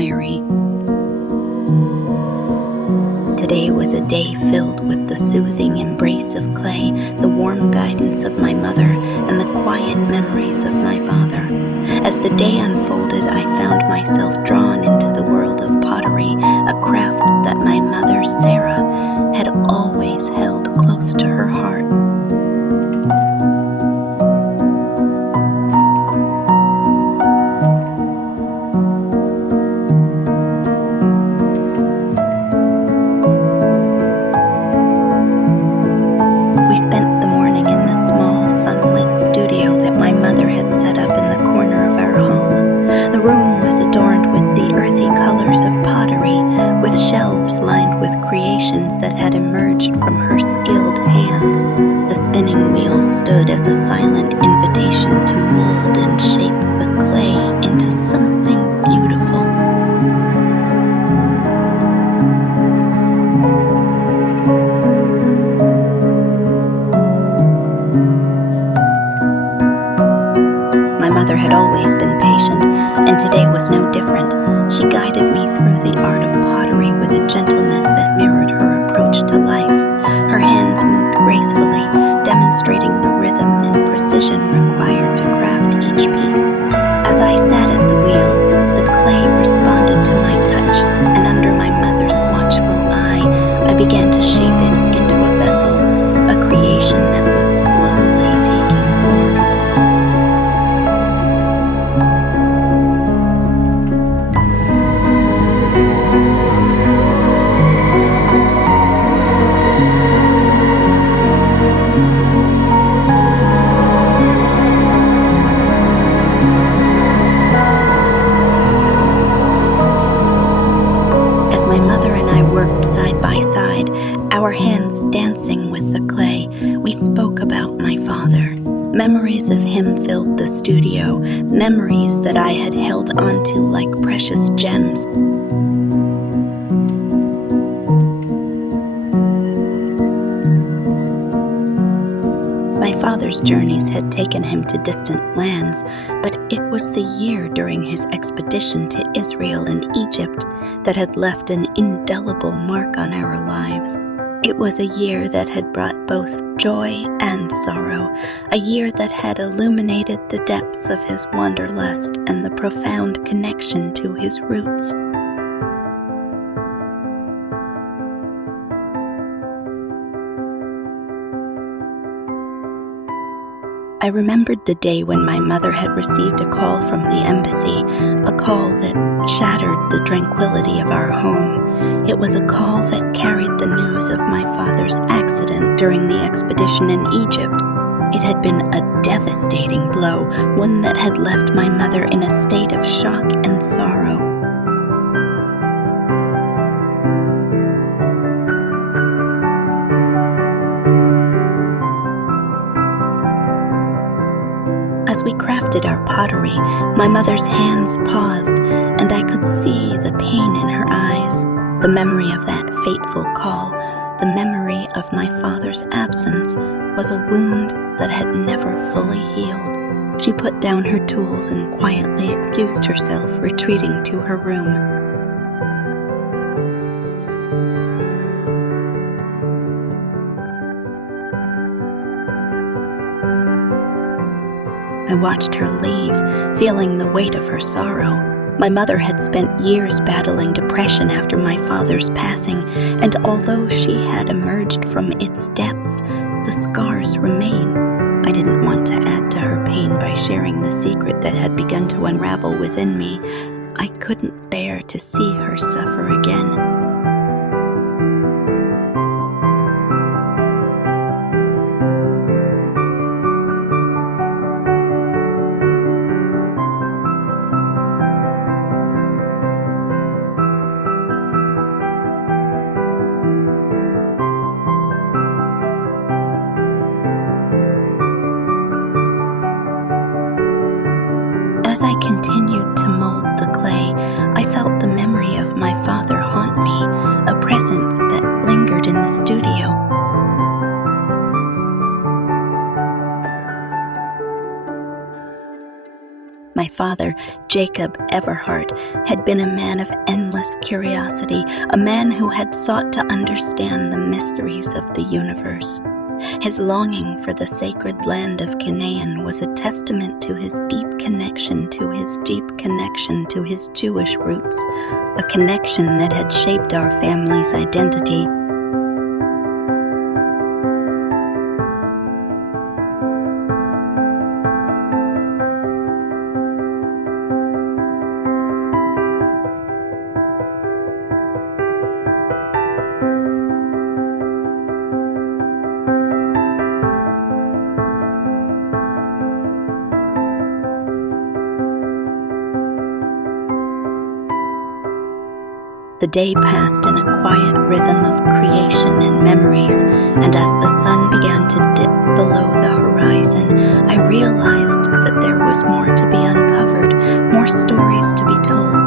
diary. Today was a day filled with the soothing embrace of clay, the warm guidance of my mother, and the quiet memories of my father. As the day unfolded, I found myself drawn into the world of pottery, a craft that my mother, Sarah, had always held close to her heart. We spent the morning in the small, sunlit studio that my mother had set up in the corner of our home. The room was adorned with the earthy colors of pottery, with shelves lined with creations that had emerged from her skilled hands. The spinning wheel stood as a silent invitation to mold and shape the clay into something beautiful. My mother had always been patient, and today was no different. She guided me through the art of pottery with a gentleness that mirrored her approach to life. Her hands moved gracefully, demonstrating the rhythm and precision required to craft each piece. As I sat at the wheel, the clay responded to my touch, and under my mother's watchful eye, I began to shape it into a vessel, a creation that was slowly taking form. As my mother and I worked side by side, our hands dancing with the clay, we spoke about my father. Memories of him filled the studio, memories that I had held onto like precious gems. My father's journeys had taken him to distant lands, but it was the year during his expedition to Israel and Egypt that had left an indelible mark on our lives. It was a year that had brought both joy and sorrow, a year that had illuminated the depths of his wanderlust and the profound connection to his roots. I remembered the day when my mother had received a call from the embassy, a call that shattered the tranquility of our home. It was a call that carried the news of my father's accident during the expedition in Egypt. It had been a devastating blow, one that had left my mother in a state of shock and sorrow. As we crafted our pottery, my mother's hands paused, and I could see the pain in her eyes, the memory of that fateful call, the memory of my father's absence was a wound that had never fully healed. She put down her tools and quietly excused herself, retreating to her room. I watched her leave, feeling the weight of her sorrow. My mother had spent years battling depression after my father's passing, and although she had emerged from its depths, the scars remain. I didn't want to add to her pain by sharing the secret that had begun to unravel within me. I couldn't bear to see her suffer again. As I continued to mold the clay, I felt the memory of my father haunt me, a presence that lingered in the studio. My father, Jacob Everhaert, had been a man of endless curiosity, a man who had sought to understand the mysteries of the universe. His longing for the sacred land of Canaan was a testament to his deep connection to his Jewish roots, a connection that had shaped our family's identity. The day passed in a quiet rhythm of creation and memories, and as the sun began to dip below the horizon, I realized that there was more to be uncovered, more stories to be told.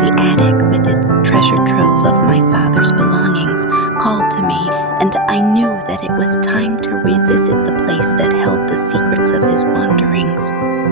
The attic, with its treasure trove of my father's belongings, called to me, and I knew that it was time to revisit the place that held the secrets of his wanderings.